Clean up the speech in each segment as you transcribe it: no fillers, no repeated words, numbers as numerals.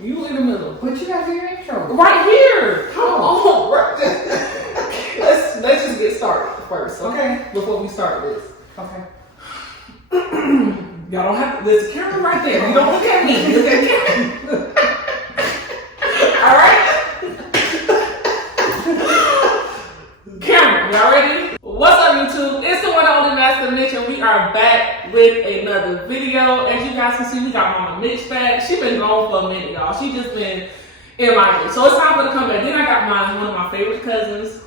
You in the middle. But you gotta do your intro. Right here. Come on. Right. Let's just get started first, okay? Before we start this. Okay. Y'all don't have to, there's a camera right there. You don't look at me. Look at Karen. All right? Camera, y'all ready? What's up, YouTube? It's the one and only Master Mitch, and we are back with another video. As you guys can see, we got Mama Mitch back. She been gone for a minute, y'all. She just been in my. So it's time for her to come back. Then I got one of my favorite cousins.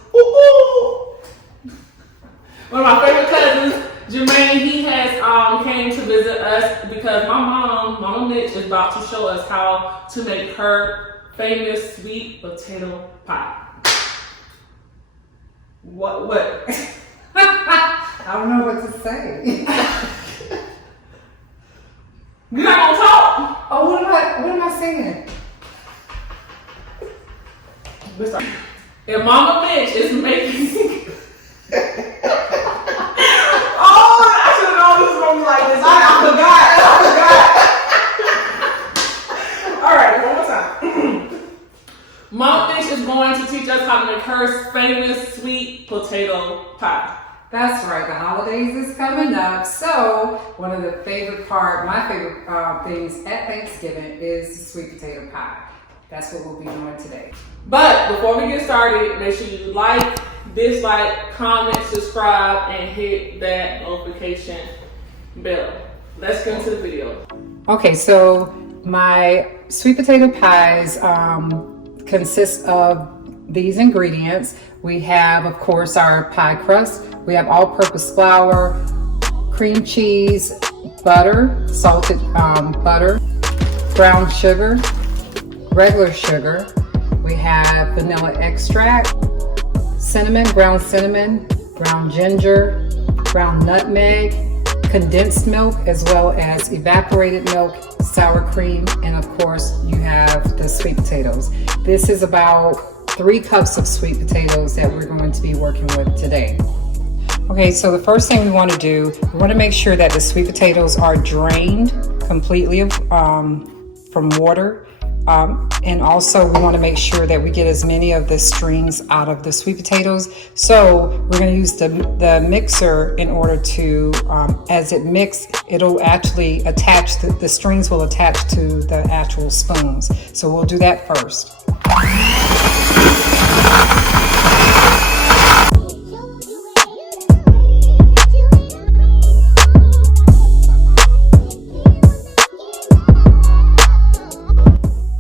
One of my favorite cousins, Jermaine, he has came to visit us because my mom, Mama Mitch, is about to show us how to make her famous sweet potato pie. What? I don't know what to say. You're not gonna talk? Oh, what am I saying? Listen. And Mama Mitch is making. Oh, I should have known this was gonna be like this. I forgot. All right, one more time. Mama Mitch is going to teach us how to make her famous sweet potato pie. That's right. The holidays is coming up, so one of the my favorite things at Thanksgiving is the sweet potato pie. That's what we'll be doing today. But before we get started, make sure you like, dislike, comment, subscribe, and hit that notification bell. Let's get into the video. Okay, so my sweet potato pies consist of these ingredients. We have, of course, our pie crust. We have all-purpose flour, cream cheese, butter, salted butter, brown sugar, regular sugar. We have vanilla extract, cinnamon, ground ginger, ground nutmeg, condensed milk, as well as evaporated milk, sour cream, and of course you have the sweet potatoes. This is about 3 cups of sweet potatoes that we're going to be working with today. Okay, so the first thing we want to do, we want to make sure that the sweet potatoes are drained completely from water. And also we want to make sure that we get as many of the strings out of the sweet potatoes. So we're going to use the mixer in order to, as it mixes, it'll actually attach, the strings will attach to the actual spoons. So we'll do that first.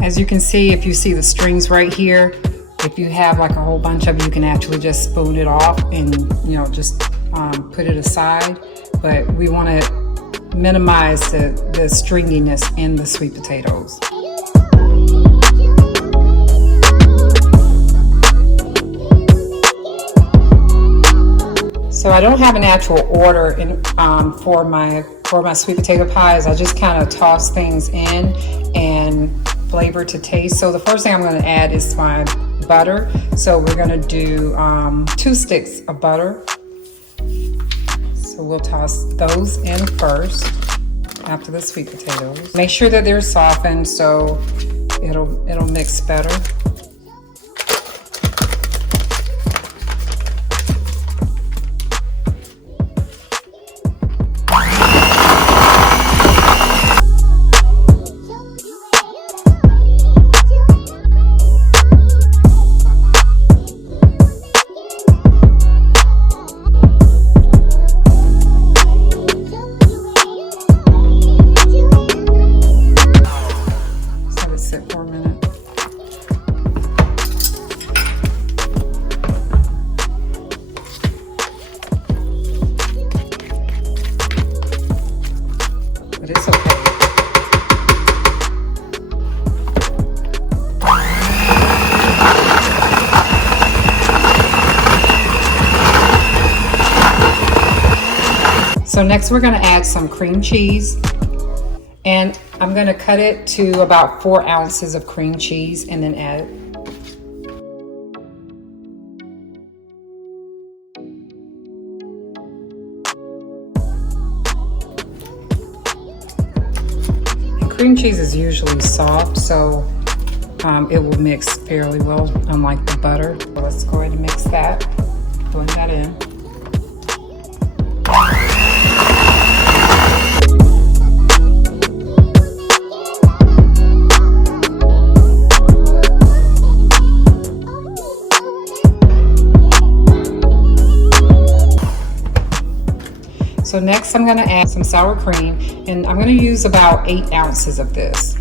As you can see, if you see the strings right here, if you have like a whole bunch of it, you can actually just spoon it off and, you know, just put it aside. But we want to minimize the stringiness in the sweet potatoes. So I don't have an actual order for my sweet potato pies. I just kind of toss things in and flavor to taste. So the first thing I'm going to add is my butter. So we're going to do 2 sticks of butter. So we'll toss those in first after the sweet potatoes. Make sure that they're softened so it'll mix better. But it's okay. So next we're going to add some cream cheese, and I'm going to cut it to about 4 ounces of cream cheese and then add it. Cream cheese is usually soft, so it will mix fairly well, unlike the butter. So let's go ahead and mix that, blend that in. So next I'm gonna add some sour cream, and I'm gonna use about 8 ounces of this.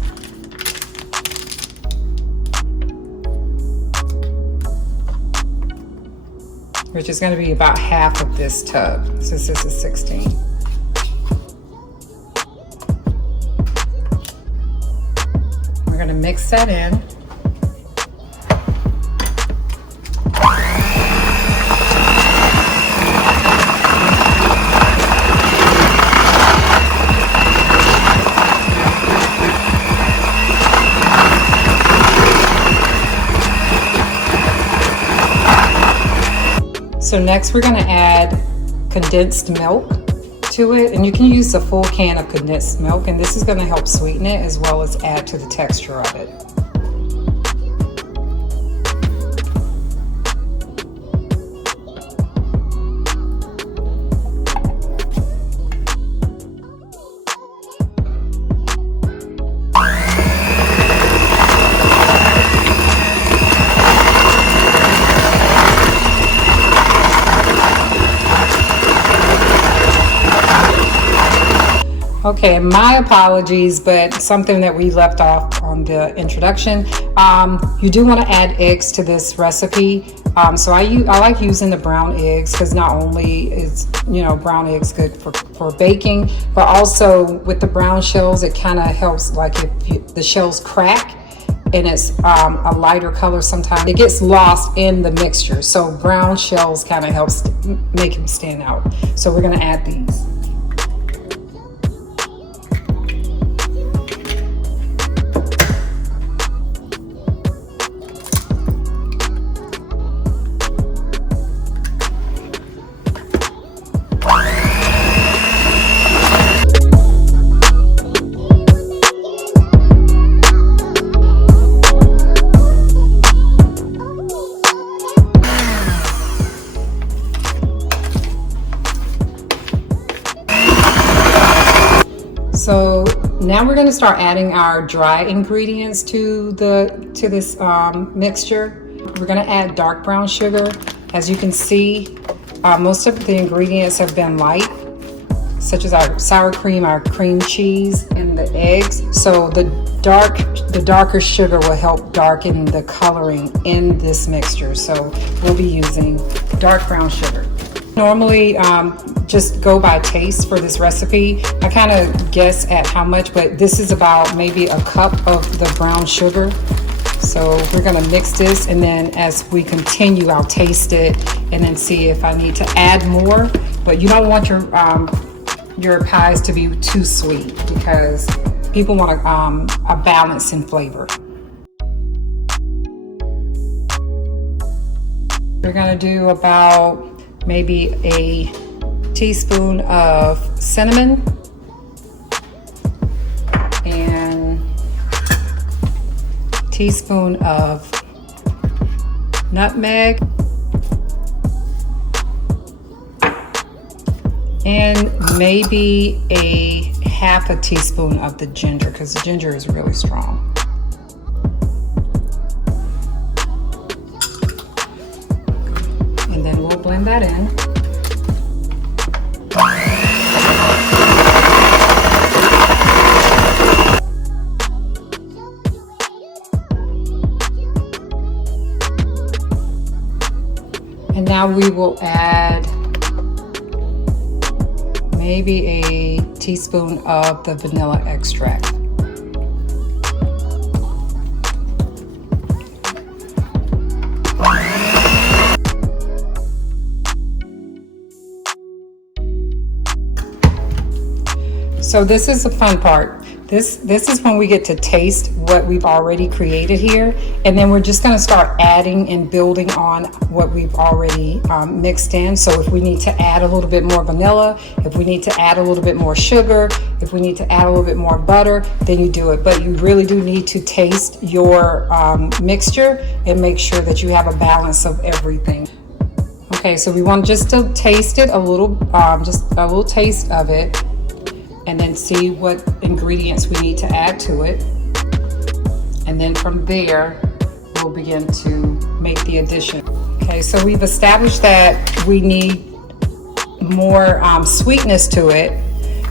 Which is gonna be about half of this tub, since this is 16. We're gonna mix that in. So next we're gonna add condensed milk to it, and you can use a full can of condensed milk, and this is gonna help sweeten it as well as add to the texture of it. Okay, my apologies, but something that we left off on the introduction. You do want to add eggs to this recipe. So I like using the brown eggs, because not only is brown eggs good for baking, but also with the brown shells it kind of helps, like if the shells crack and it's a lighter color, sometimes it gets lost in the mixture. So brown shells kind of helps make them stand out. So we're going to add these. So now we're going to start adding our dry ingredients to this mixture. We're going to add dark brown sugar. As you can see, most of the ingredients have been light, such as our sour cream, our cream cheese, and the eggs. So the darker sugar will help darken the coloring in this mixture. So we'll be using dark brown sugar. Normally just go by taste for this recipe. I kind of guess at how much, but this is about maybe a cup of the brown sugar. So we're gonna mix this, and then as we continue, I'll taste it and then see if I need to add more. But you don't want your pies to be too sweet, because people want a balance in flavor. We're gonna do about maybe a teaspoon of cinnamon and a teaspoon of nutmeg and maybe a half a teaspoon of the ginger, because the ginger is really strong. And then we'll blend that in. And now we will add maybe a teaspoon of the vanilla extract. So this is the fun part. This is when we get to taste what we've already created here, and then we're just going to start adding and building on what we've already mixed in. So if we need to add a little bit more vanilla, if we need to add a little bit more sugar, if we need to add a little bit more butter, then you do it. But you really do need to taste your mixture and make sure that you have a balance of everything. Okay, so we want just to taste it a little, just a little taste of it, and then see what ingredients we need to add to it. And then from there, we'll begin to make the addition. Okay, so we've established that we need more sweetness to it.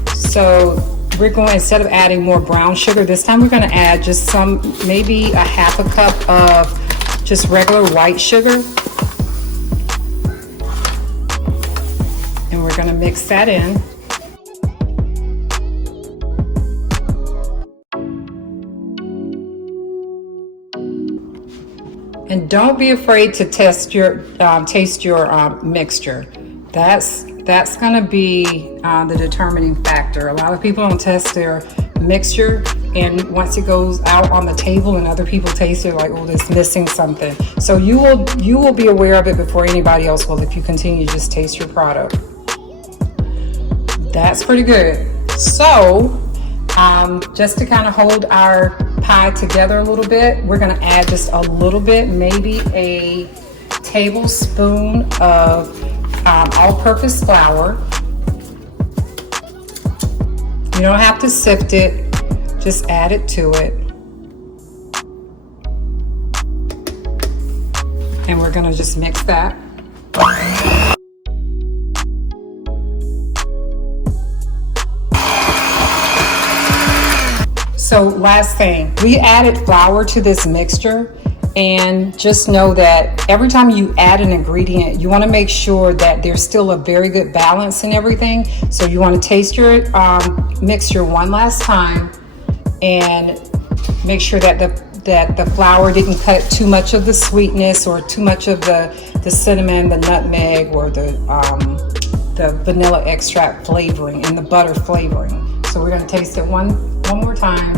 So we're going, instead of adding more brown sugar, this time we're gonna add just some, maybe a half a cup of just regular white sugar. And we're gonna mix that in. And don't be afraid to taste your mixture. That's gonna be the determining factor. A lot of people don't test their mixture, and once it goes out on the table and other people taste it, like, oh, it's missing something. So you will be aware of it before anybody else will if you continue to just taste your product. That's pretty good. So just to kind of hold our pie together a little bit, we're going to add just a little bit, maybe a tablespoon of all-purpose flour. You don't have to sift it, just add it to it. And we're going to just mix that. So last thing, we added flour to this mixture, and just know that every time you add an ingredient, you want to make sure that there's still a very good balance in everything. So you want to taste your mixture one last time and make sure that the flour didn't cut too much of the sweetness or too much of the cinnamon, the nutmeg, or the vanilla extract flavoring and the butter flavoring. So we're going to taste it one more time.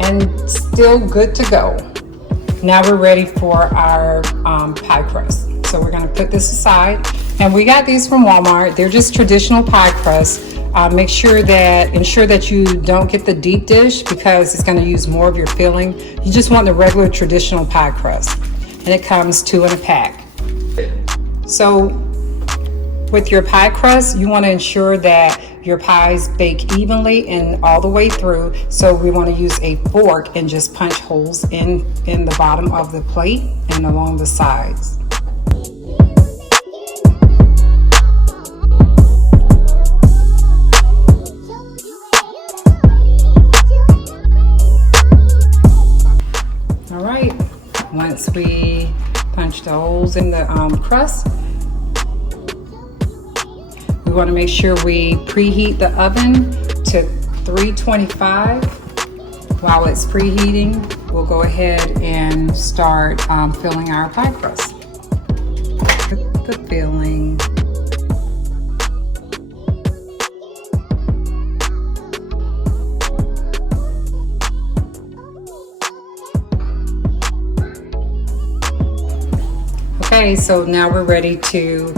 And still good to go. Now we're ready for our pie crust. So we're gonna put this aside. And we got these from Walmart. They're just traditional pie crusts. Ensure that you don't get the deep dish because it's gonna use more of your filling. You just want the regular traditional pie crust. And it comes 2 in a pack. So with your pie crust, you want to ensure that your pies bake evenly and all the way through. So we want to use a fork and just punch holes in the bottom of the plate and along the sides. All right, once we punch the holes in the crust, we want to make sure we preheat the oven to 325. While it's preheating, we'll go ahead and start filling our pie crust. Put the filling. Okay, so now we're ready to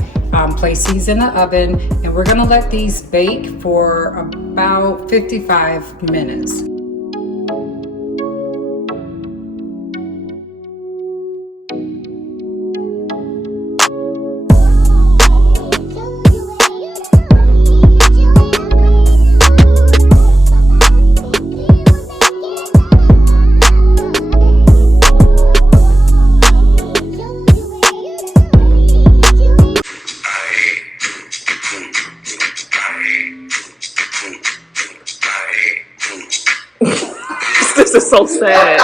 place these in the oven, and we're going to let these bake for about 55 minutes. This is so sad.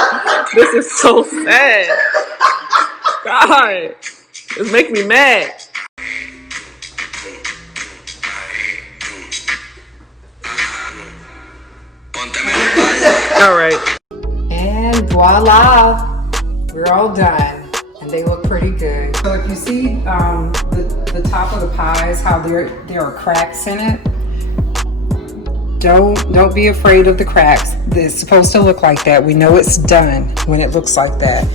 This is so sad. God, it's making me mad. All right. And voila, we're all done. And They look pretty good. So if you see the top of the pies, how there are cracks in it, don't be afraid of the cracks. It's supposed to look like that. We know it's done when it looks like that.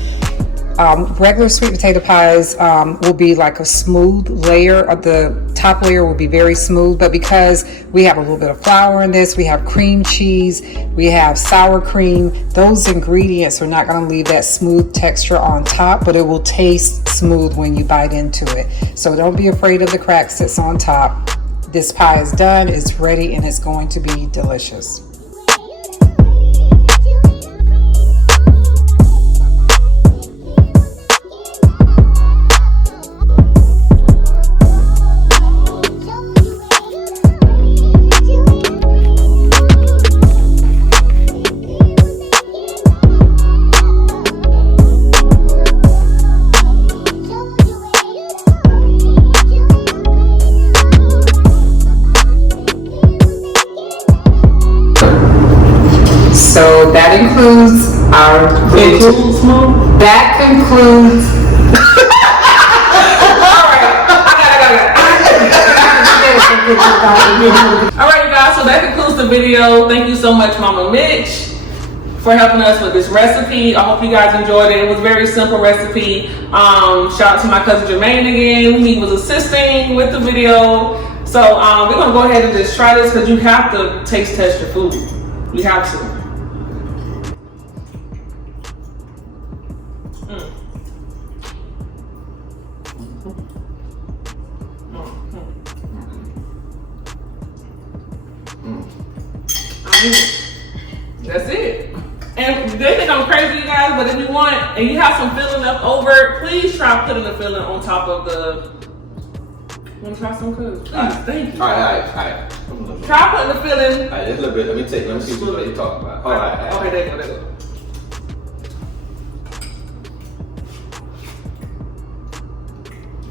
Regular sweet potato pies will be like a smooth layer. The top layer will be very smooth, but because we have a little bit of flour in this, we have cream cheese, we have sour cream, those ingredients are not going to leave that smooth texture on top, but it will taste smooth when you bite into it. So don't be afraid of the cracks that's on top. This pie is done, it's ready, and it's going to be delicious. So that includes our that concludes. All right, you guys. So that concludes the video. Thank you so much, Mama Mitch, for helping us with this recipe. I hope you guys enjoyed it. It was a very simple recipe. Shout out to my cousin Jermaine again. He was assisting with the video. So we're gonna go ahead and just try this because you have to taste test your food. You have to. That's it. And they think I'm crazy, you guys, but if you want and you have some filling left over, please try putting the filling on top of the. Want to try some, cuz? Please, thank you. All right. Try putting the filling. All right, just a little bit. Let me see what you're talking about. All right. Okay, there you go.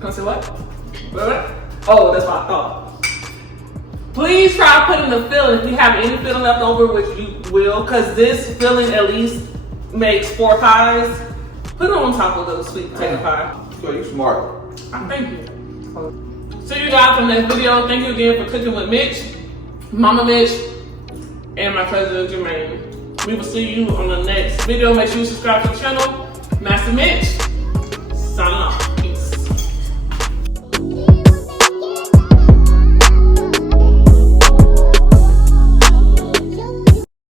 Gonna say what? What? Oh, that's what I thought. Please try putting the filling. If you have any filling left over, which you will, because this filling at least makes 4 pies, put it on top of the sweet potato pie. So you smart. Thank you. See you guys in the next video. Thank you again for cooking with Mitch, Mama Mitch, and my cousin Jermaine. We will see you on the next video. Make sure you subscribe to the channel. Master Mitch, signing off.